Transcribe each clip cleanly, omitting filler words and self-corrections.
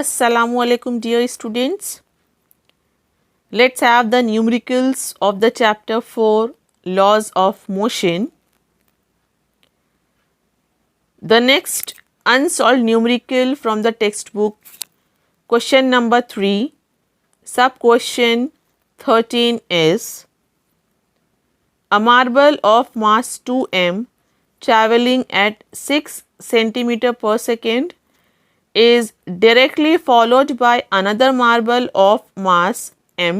Assalamu alaikum dear students. Let's have the numericals of the chapter 4 Laws of Motion. The next unsolved numerical from the textbook, question number 3, sub question 13 is: a marble of mass 2m travelling at 6 centimeter per second is directly followed by another marble of mass m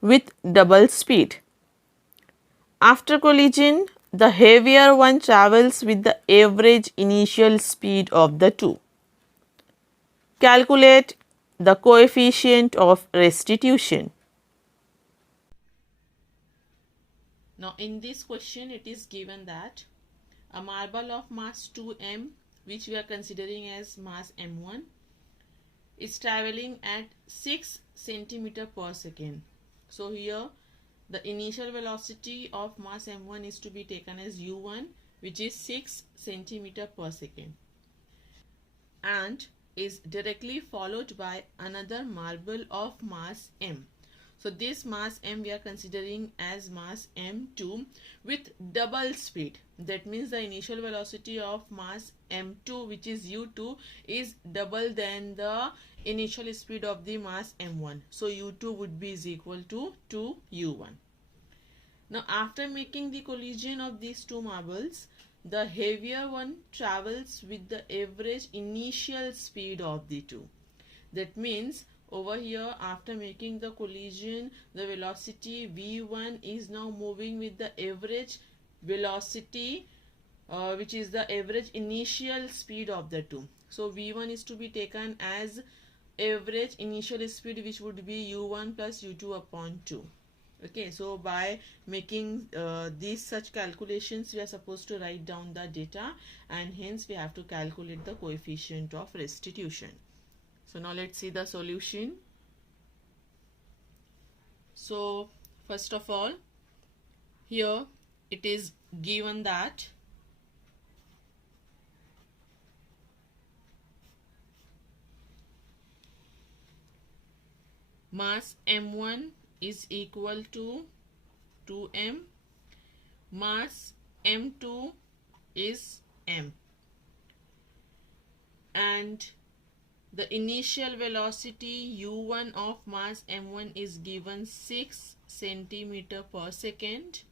with double speed. After collision, the heavier one travels with the average initial speed of the two. Calculate the coefficient of restitution. Now in this question it is given that a marble of mass 2m, which we are considering as mass m1, is traveling at 6 centimeter per second. So here the initial velocity of mass m1 is to be taken as u1, which is 6 centimeter per second, and is directly followed by another marble of mass m. So this mass m we are considering as mass m2 with double speed. That means the initial velocity of mass m2, which is u2, is double than the initial speed of the mass m1. So u2 would be is equal to 2u1. Now after making the collision of these two marbles, the heavier one travels with the average initial speed of the two. That means over here, after making the collision, the velocity v1 is now moving with the average velocity, which is the average initial speed of the two. So v1 is to be taken as average initial speed, which would be u1 plus u2 upon 2. Okay, so by making these such calculations, we are supposed to write down the data, and hence we have to calculate the coefficient of restitution. So now let's see the solution. So first of all, here it is given that mass m1 is equal to 2m, mass m2 is m, and the initial velocity u1 of mass m1 is given 6 centimeter per second,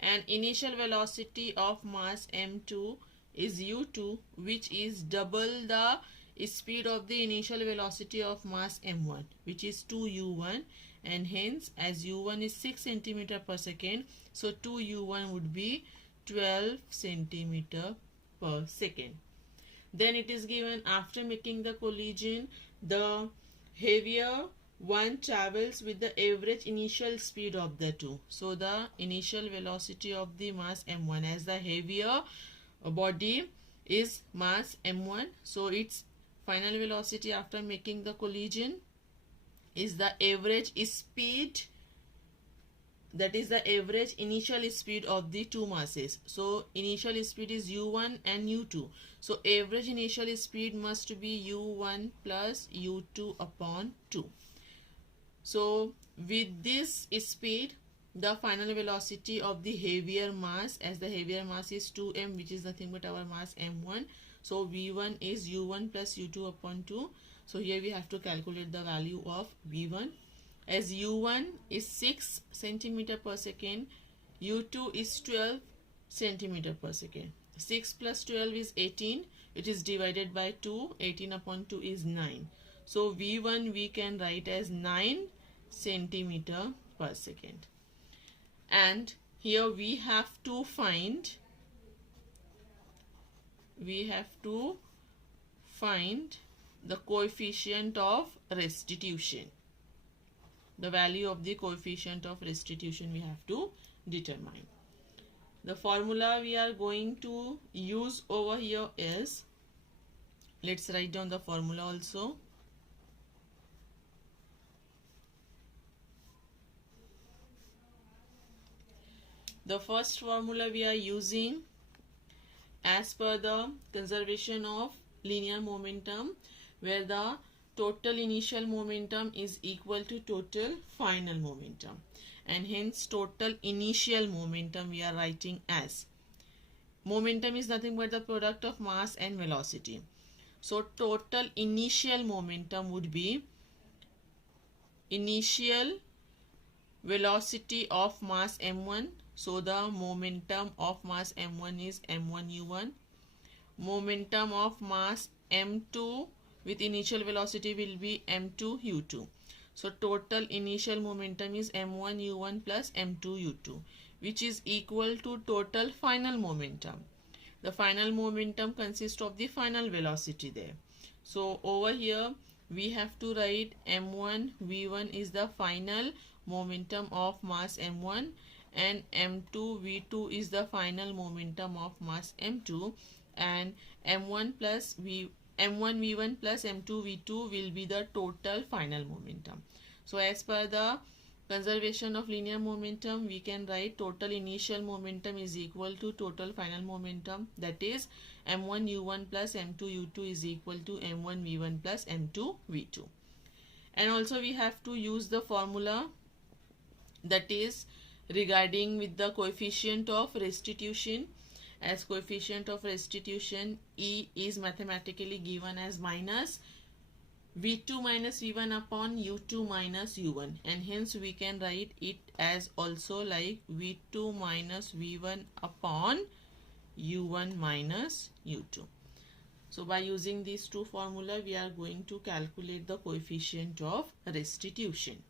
and initial velocity of mass m2 is u2, which is double the speed of the initial velocity of mass m1, which is 2u1, and hence as u1 is 6 centimeter per second, so 2u1 would be 12 centimeter per second. Then it is given after making the collision, the heavier one travels with the average initial speed of the two. So the initial velocity of the mass m1, as the heavier body is mass m1, so its final velocity after making the collision is the average speed, that is the average initial speed of the two masses. So initial speed is u1 and u2. So average initial speed must be u1 plus u2 upon 2. So with this speed, the final velocity of the heavier mass, as the heavier mass is 2m, which is nothing but our mass m1. So v1 is u1 plus u2 upon 2. So here we have to calculate the value of v1. As u1 is 6 centimeter per second, u2 is 12 centimeter per second. 6 plus 12 is 18. It is divided by 2. 18 upon 2 is 9. So v1 we can write as 9 centimeter per second. And here we have to find the coefficient of restitution. The value of the coefficient of restitution we have to determine. The formula we are going to use over here is, let's write down the formula also. The first formula we are using, as per the conservation of linear momentum, where the total initial momentum is equal to total final momentum, and hence total initial momentum we are writing as, momentum is nothing but the product of mass and velocity. So total initial momentum would be initial velocity of mass m1. So the momentum of mass m1 is m1u1. Momentum of mass m2 with initial velocity will be m2u2. So total initial momentum is m1u1 plus m2u2, which is equal to total final momentum. The final momentum consists of the final velocity there. So over here we have to write m1 v1 is the final momentum of mass m1, and m2 v2 is the final momentum of mass m2, and m1 v1 plus m2 v2 will be the total final momentum. So as per the conservation of linear momentum, we can write total initial momentum is equal to total final momentum, that is m1 u1 plus m2 u2 is equal to m1 v1 plus m2 v2. And also we have to use the formula, that is regarding with the coefficient of restitution. As coefficient of restitution, E is mathematically given as minus v2 minus v1 upon u2 minus u1, and hence we can write it as also like v2 minus v1 upon u1 minus u2. So by using these two formula, we are going to calculate the coefficient of restitution.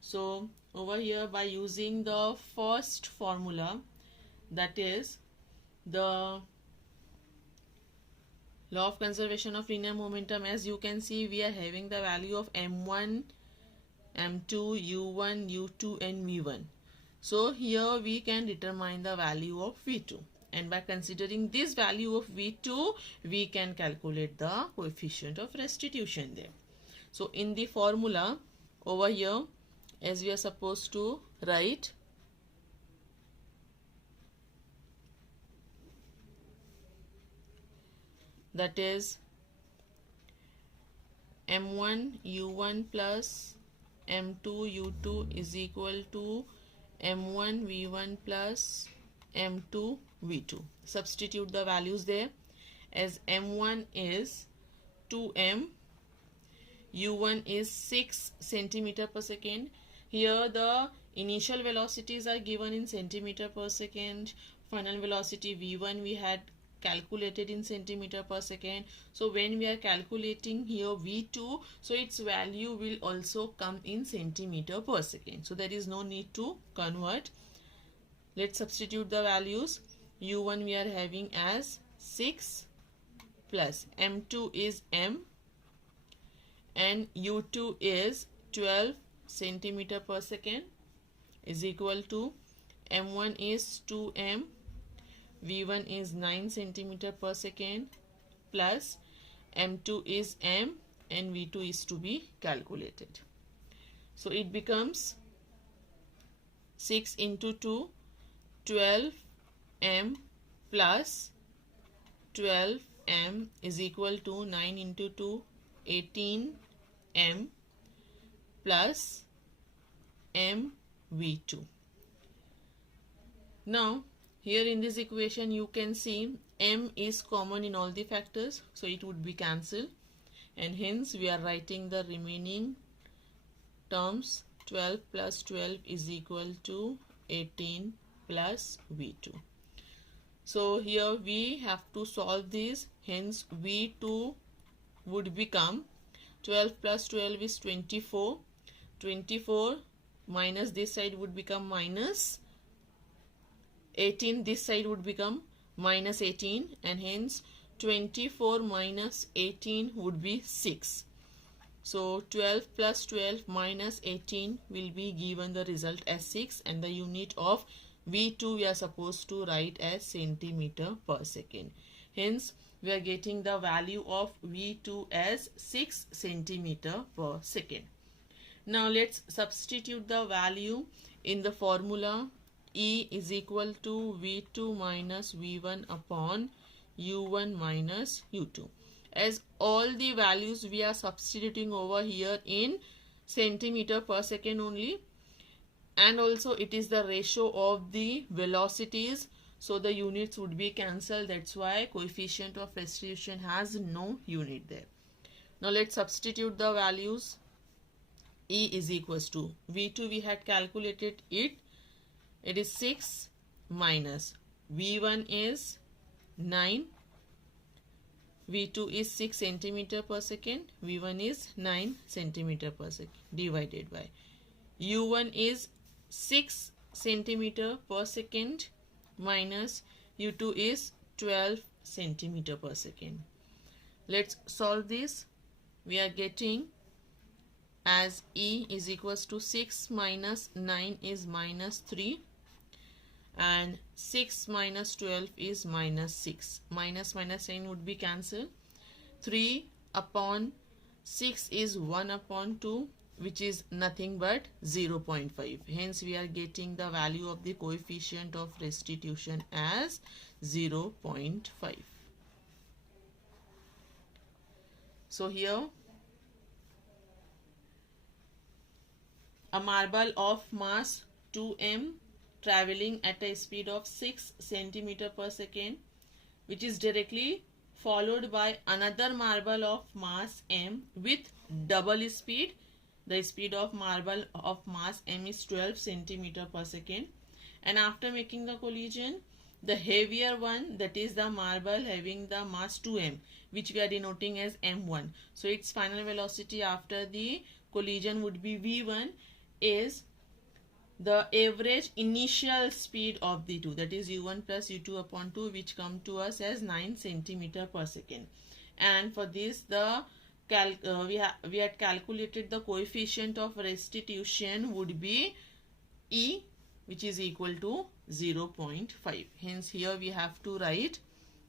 So over here, by using the first formula, that is the law of conservation of linear momentum, as you can see, we are having the value of m1, m2, u1, u2 and v1. So here we can determine the value of v2, and by considering this value of v2, we can calculate the coefficient of restitution there. So in the formula over here, as we are supposed to write, that is m1 u1 plus m2 u2 is equal to m1 v1 plus m2 v2. Substitute the values there, as m1 is 2m, u1 is 6 centimeter per second. Here the initial velocities are given in centimeter per second. Final velocity v1 we had calculated in centimeter per second. So when we are calculating here v2, so its value will also come in centimeter per second. So there is no need to convert. Let's substitute the values. u1 we are having as 6 plus m2 is m, and u2 is 12 centimeter per second is equal to m1 is 2m, v1 is 9 centimeter per second plus m2 is m, and v2 is to be calculated. So it becomes 6 into 2, 12m plus 12m is equal to 9 into 2, 18m plus mv2. Now here in this equation you can see m is common in all the factors, so it would be cancelled, and hence we are writing the remaining terms. 12 plus 12 is equal to 18 plus v2. So here we have to solve this, hence v2 would become 12 plus 12 is 24. 24 minus this side would become minus 18, this side would become minus 18, and hence 24 minus 18 would be 6. So 12 plus 12 minus 18 will be given the result as 6, and the unit of v2 we are supposed to write as centimeter per second. Hence we are getting the value of v2 as 6 centimeter per second. Now let's substitute the value in the formula. E is equal to v2 minus v1 upon u1 minus u2. as all the values we are substituting over here in centimeter per second only, and also it is the ratio of the velocities, so the units would be cancelled. That's why coefficient of restitution has no unit there. Now let's substitute the values. E is equals to V2, we had calculated it is 6 minus V1 is 9, V2 is 6 centimeter per second, V1 is 9 centimeter per second, divided by U1 is 6 centimeter per second minus U2 is 12 centimeter per second. Let's solve this. We are getting as E is equals to 6 minus 9 is minus 3, and 6 minus 12 is minus 6. Minus minus sign would be cancelled. 3 upon 6 is 1 upon 2, which is nothing but 0.5. Hence we are getting the value of the coefficient of restitution as 0.5. So here a marble of mass 2m traveling at a speed of 6 centimeter per second, which is directly followed by another marble of mass m with double speed. The speed of marble of mass m is 12 centimeter per second, and after making the collision, the heavier one, that is the marble having the mass 2m, which we are denoting as m1. So its final velocity after the collision would be v1, is the average initial speed of the two, that is u1 plus u2 upon 2, which come to us as 9 centimeter per second. And for this the we had calculated the coefficient of restitution would be E, which is equal to 0.5. Hence here we have to write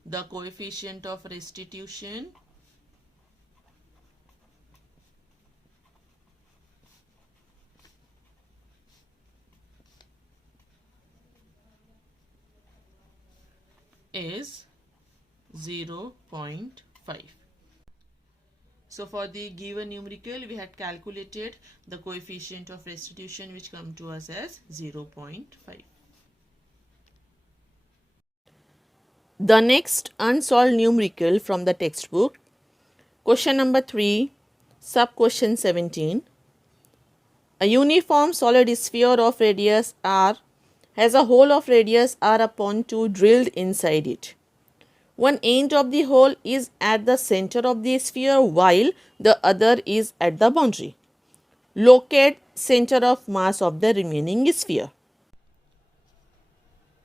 the coefficient of restitution is 0.5. So for the given numerical, we had calculated the coefficient of restitution, which come to us as 0.5. The next unsolved numerical from the textbook, question number 3, sub question 17. A uniform solid sphere of radius r has a hole of radius r upon 2 drilled inside it. One end of the hole is at the center of the sphere while the other is at the boundary. Locate center of mass of the remaining sphere.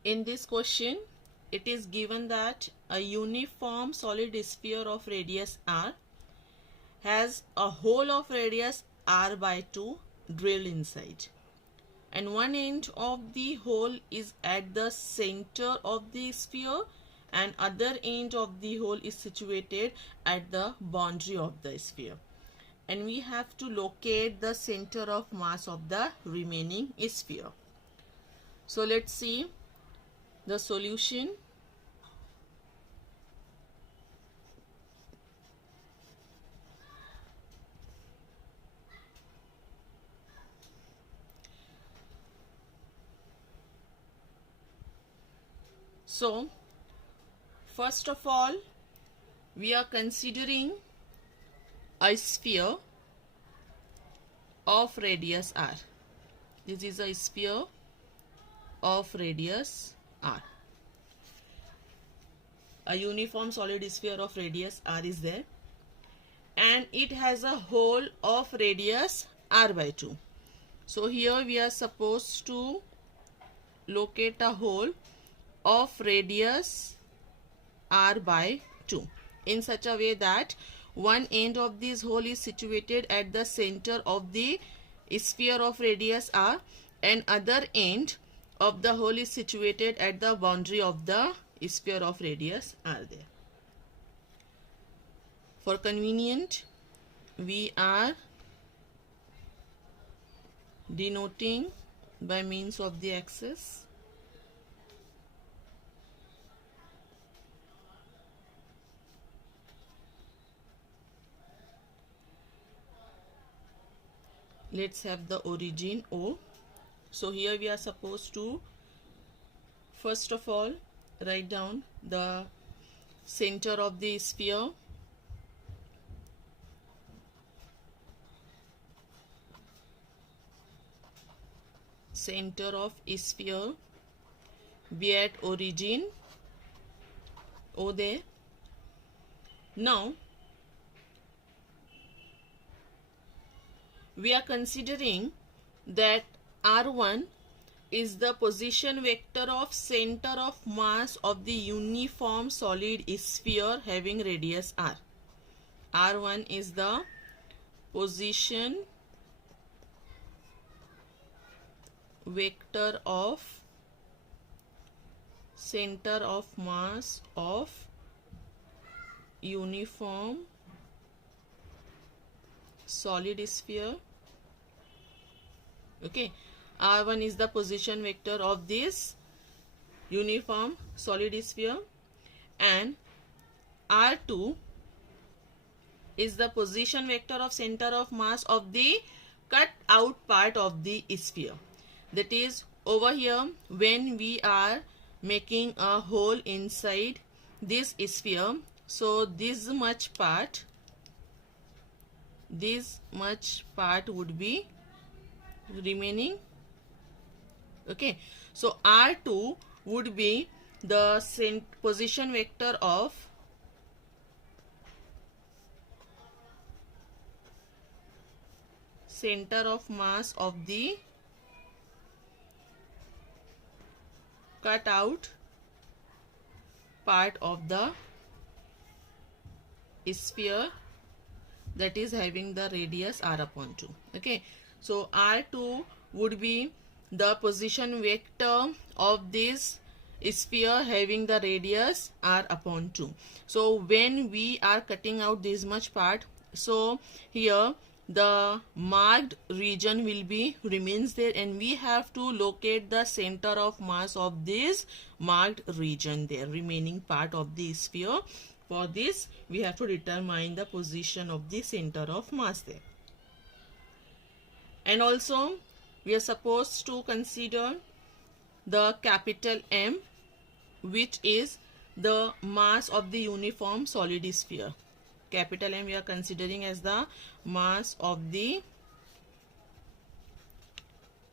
In this question, it is given that a uniform solid sphere of radius r has a hole of radius r by 2 drilled inside, and one end of the hole is at the center of the sphere and other end of the hole is situated at the boundary of the sphere, and we have to locate the center of mass of the remaining sphere. So let's see the solution. So first of all, we are considering a sphere of radius r. This is a sphere of radius r. A uniform solid sphere of radius r is there, and it has a hole of radius r by 2. So here we are supposed to locate a hole of radius r by 2 in such a way that one end of this hole is situated at the center of the sphere of radius r and other end of the hole is situated at the boundary of the sphere of radius r there. For convenient, we are denoting by means of the axis. let's have the origin O. So here we are supposed to first of all write down the center of the sphere, center of sphere, be at origin O there. Now we are considering that R1 is the position vector of center of mass of the uniform solid sphere having radius R. R1 is the position vector of center of mass of uniform solid sphere. Okay, R1 is the position vector of this uniform solid sphere, and R2 is the position vector of center of mass of the cut out part of the sphere. That is, over here when we are making a hole inside this sphere, so this much part would be remaining. Okay, so R2 would be the position vector of center of mass of the cut out part of the sphere that is having the radius R upon 2. Okay, so R2 would be the position vector of this sphere having the radius R upon 2. So when we are cutting out this much part, so here the marked region will be remains there, and we have to locate the center of mass of this marked region there, remaining part of the sphere. For this we have to determine the position of the center of mass there. And also we are supposed to consider the capital M, which is the mass of the uniform solid sphere. Capital M we are considering as the mass of the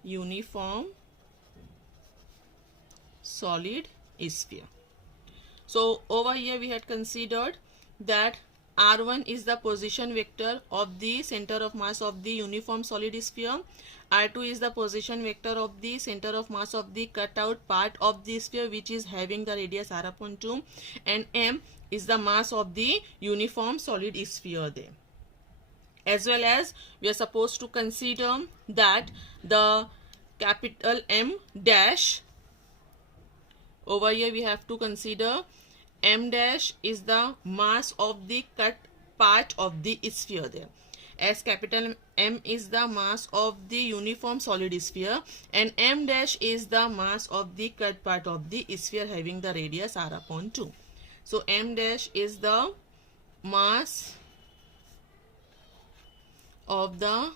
uniform solid sphere. So over here we had considered that R1 is the position vector of the center of mass of the uniform solid sphere. R2 is the position vector of the center of mass of the cut out part of the sphere which is having the radius R upon 2, and M is the mass of the uniform solid sphere there. As well as we are supposed to consider that the capital M dash, over here we have to consider M dash is the mass of the cut part of the sphere there, as capital M is the mass of the uniform solid sphere and M dash is the mass of the cut part of the sphere having the radius R upon 2. So M dash is the mass of the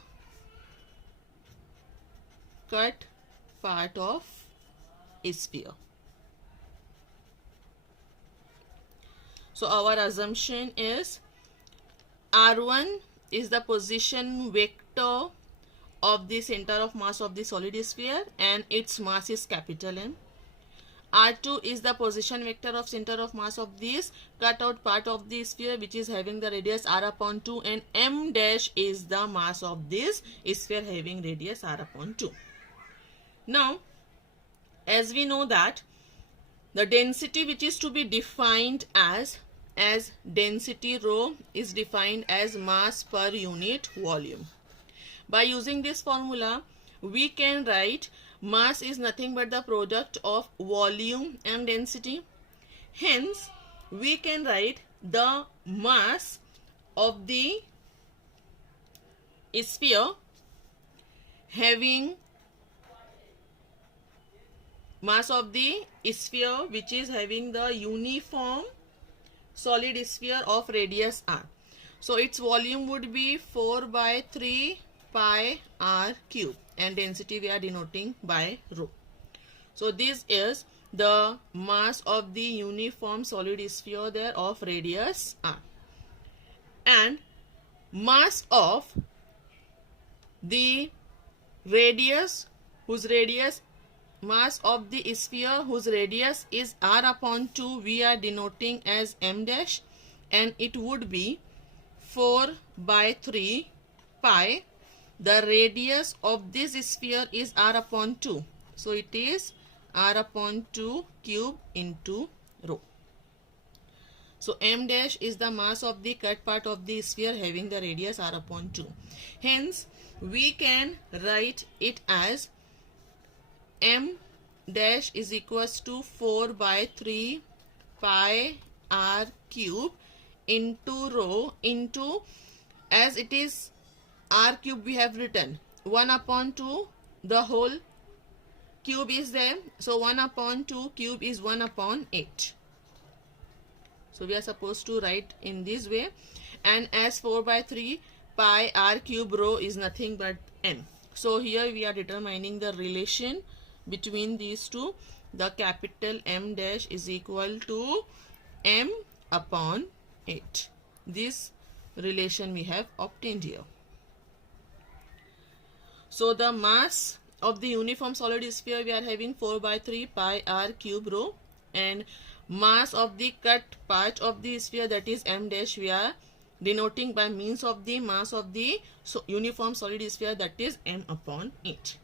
cut part of sphere. So our assumption is R1 is the position vector of the center of mass of the solid sphere and its mass is capital M. R2 is the position vector of center of mass of this cut out part of the sphere which is having the radius R upon 2, and M dash is the mass of this sphere having radius R upon 2. Now, as we know that the density which is to be defined as density rho is defined as mass per unit volume. By using this formula, we can write mass is nothing but the product of volume and density. Hence, we can write the mass of the sphere having mass of the sphere which is having the uniform solid sphere of radius R. So its volume would be 4 by 3 pi r cube, and density we are denoting by rho. So this is the mass of the uniform solid sphere there of radius r, and mass of the radius mass of the sphere whose radius is r upon 2 we are denoting as m dash, and it would be 4 by 3 pi. The radius of this sphere is r upon 2, so it is r upon 2 cube into rho. So m dash is the mass of the cut part of the sphere having the radius r upon 2. Hence we can write it as m dash is equals to 4 by 3 pi r cube into rho into, as it is r cube we have written 1 upon 2, the whole cube is there, so 1 upon 2 cube is 1 upon 8. So we are supposed to write in this way, and as 4 by 3 pi r cube rho is nothing but m. So here we are determining the relation between these two. The capital M dash is equal to m upon 8. This relation we have obtained here. So the mass of the uniform solid sphere we are having 4 by 3 pi r cube rho, and mass of the cut part of the sphere, that is m dash, we are denoting by means of the mass of the uniform solid sphere, that is m upon 8.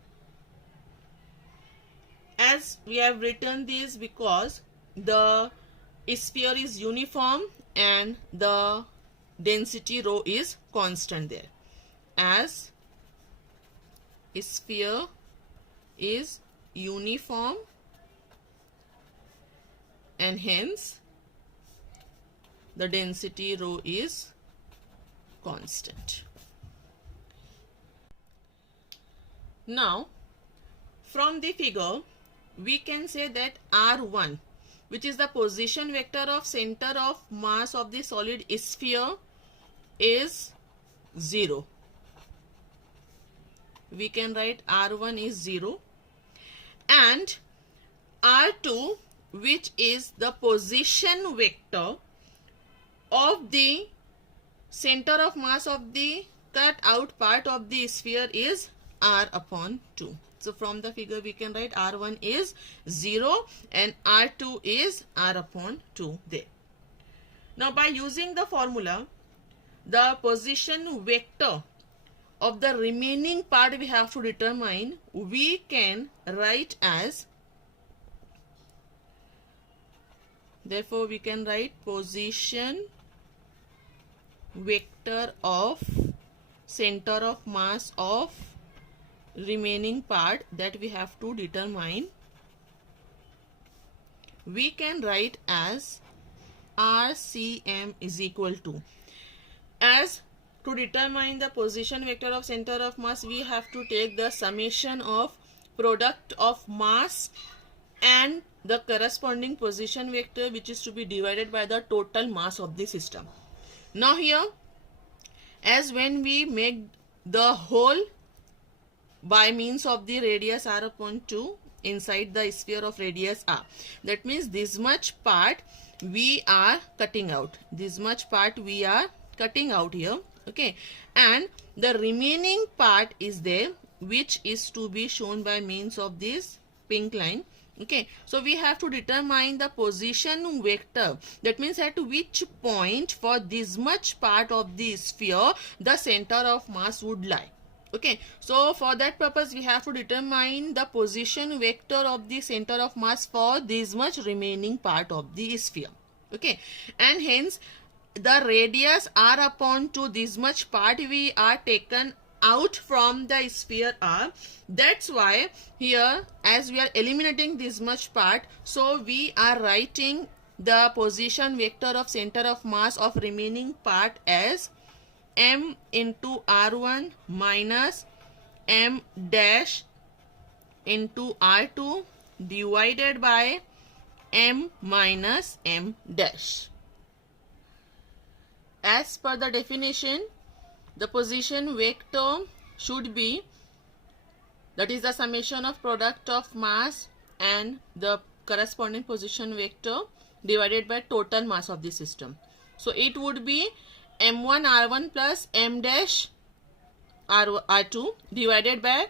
As we have written this because the sphere is uniform and the density rho is constant there. As sphere is uniform and hence the density rho is constant. Now from the figure we can say that R1, which is the position vector of center of mass of the solid sphere, is 0. We can write R1 is 0, and R2, which is the position vector of the center of mass of the cut out part of the sphere, is r upon 2. So from the figure we can write R1 is 0 and R2 is r upon 2 there. Now by using the formula, the position vector of the remaining part we have to determine, we can write as, therefore we can write position vector of center of mass of remaining part that we have to determine, we can write as RCM is equal to, as to determine the position vector of center of mass, we have to take the summation of product of mass and the corresponding position vector, which is to be divided by the total mass of the system. Now here, as when we make the whole by means of the radius r upon 2 inside the sphere of radius r, that means this much part we are cutting out, this much part we are cutting out here, okay, and the remaining part is there, which is to be shown by means of this pink line. Okay, so we have to determine the position vector, that means at which point for this much part of the sphere the center of mass would lie. Okay, so for that purpose we have to determine the position vector of the center of mass for this much remaining part of the sphere. Okay, and hence the radius r upon 2, this much part we are taken out from the sphere r. That's why here, as we are eliminating this much part, so we are writing the position vector of center of mass of remaining part as m into r1 minus m dash into r2 divided by m minus m dash. As per the definition, the position vector should be, that is the summation of product of mass and the corresponding position vector divided by total mass of the system. So it would be m1 r1 plus m dash r2 divided by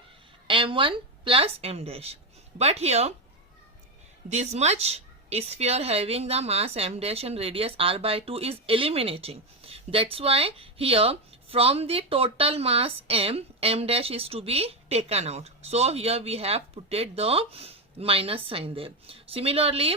m1 plus m dash. But here this much sphere having the mass m dash and radius r by 2 is eliminating. That's why here from the total mass m dash is to be taken out. So here we have put the minus sign there. Similarly,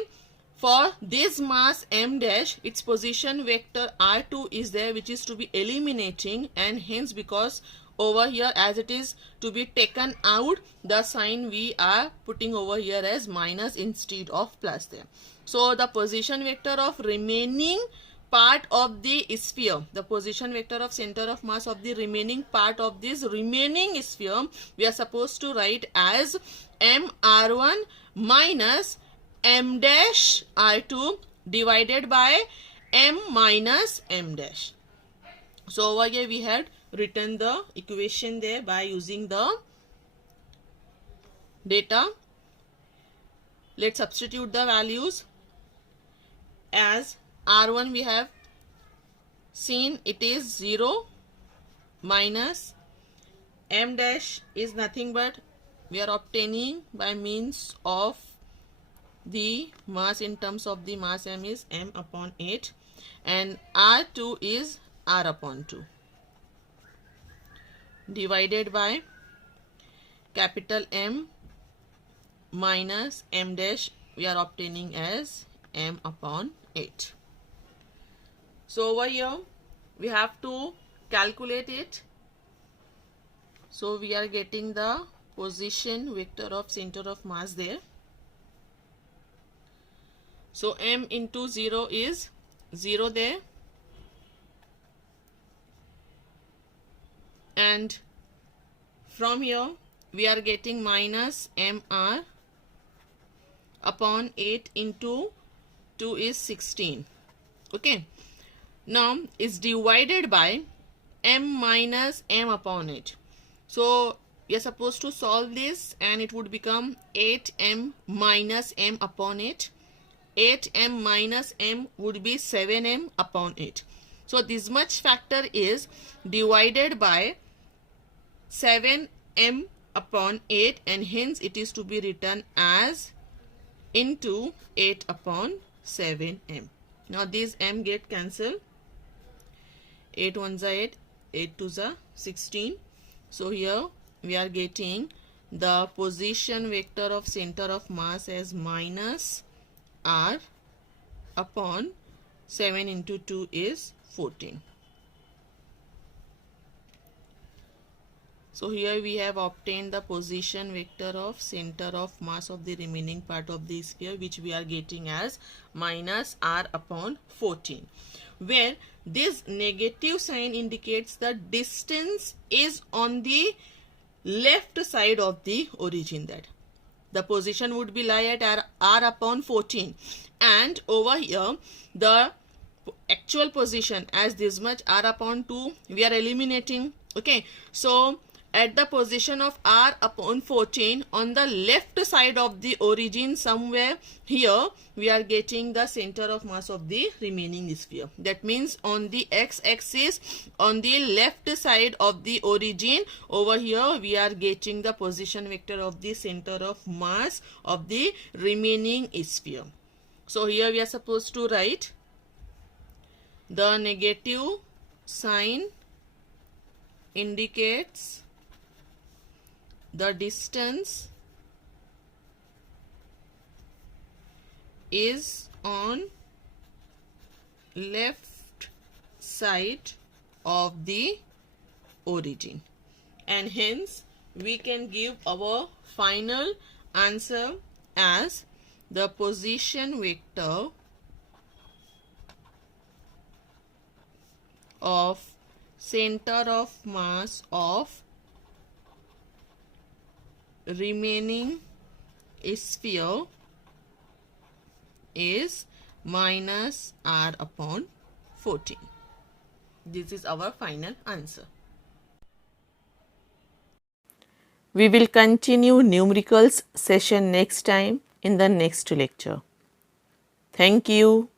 for this mass m dash, its position vector r2 is there, which is to be eliminating, and hence because over here as it is to be taken out, the sign we are putting over here as minus instead of plus there. So the position vector of remaining part of the sphere, the position vector of center of mass of the remaining part of this remaining sphere, we are supposed to write as m r1 minus m dash r2 divided by m minus m dash. So over here we had written the equation there by using the data. Let's substitute the values. As r1 we have seen it is 0 minus m dash is nothing but we are obtaining by means of the mass in terms of the mass m is m upon 8 and r2 is r upon 2 divided by capital M minus m dash we are obtaining as m upon 8. So over here we have to calculate it. So we are getting the position vector of center of mass there. So m into 0 is 0 there, and from here we are getting minus mr upon 8 into 2 is 16. Okay, now it's divided by m minus m upon 8. So we are supposed to solve this and it would become 8m minus m upon 8. 8m minus m would be 7m upon 8. So this much factor is divided by 7m upon 8 and hence it is to be written as into 8 upon 7m. Now these m get cancelled. 8 1s are 8, 8 2s are 16. So here we are getting the position vector of center of mass as minus r upon 7 into 2 is 14. So here we have obtained the position vector of center of mass of the remaining part of the sphere, which we are getting as minus r upon 14, where this negative sign indicates the distance is on the left side of the origin, that the position would be lie at r upon 14, and over here the actual position as this much r upon 2 we are eliminating. Okay, so at the position of r upon 14 on the left side of the origin somewhere here we are getting the center of mass of the remaining sphere. That means on the x-axis on the left side of the origin over here we are getting the position vector of the center of mass of the remaining sphere. So here we are supposed to write the negative sign indicates the distance is on left side of the origin, and hence we can give our final answer as the position vector of center of mass of remaining sphere is minus r upon 14. This is our final answer. We will continue numericals session next time in the next lecture. Thank you.